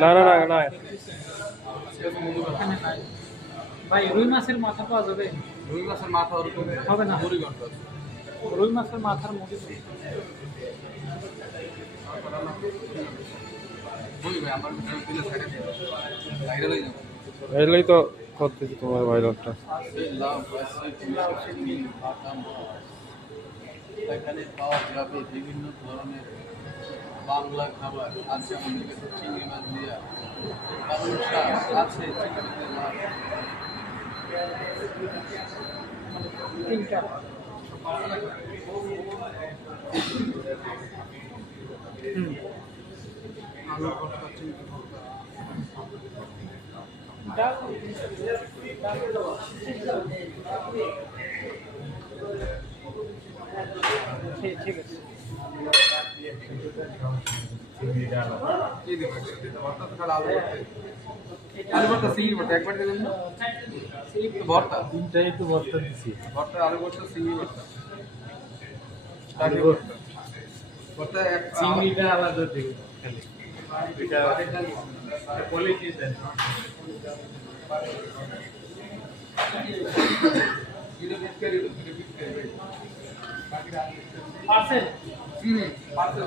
না না না না ভাই রুই মাছের মাথা পাওয়া যাবে? রুই মাছের মাথা হবে না, মুড়ি ঘন্টা রুই মাছের মাথার মুড়ি আমার দিলে ছেড়ে দিই বাইরে লই যাবো এলেই তো করতেছি তোমার ভাইলটটা। এখানে পাওয়া যাবে বিভিন্ন ধরনের বাংলা খাবার আছে, আমাদের কাছে চিংড়ি মাছ দিয়া পালং শাক আছে, চিংড়ি মাছ তিনটা আলু ভর্তা, চিংড়ি ভর্তা, ডাল ঠিক আছে। কি দেবো ভর্তা তো খালি আলু ভর্তা, চিংড়ি ভর্তা একবার দিলেন না ভর্তা, তিনটাই একটু ভর্তা দিছি। ভর্তা আলু ভর্তা, চিংড়ি ভর্তা, ভর্তা ভর্তা এক চিংড়িটা আলাদা দিই খালি। এটা কোয়ালিটি দেন। Parcel parcel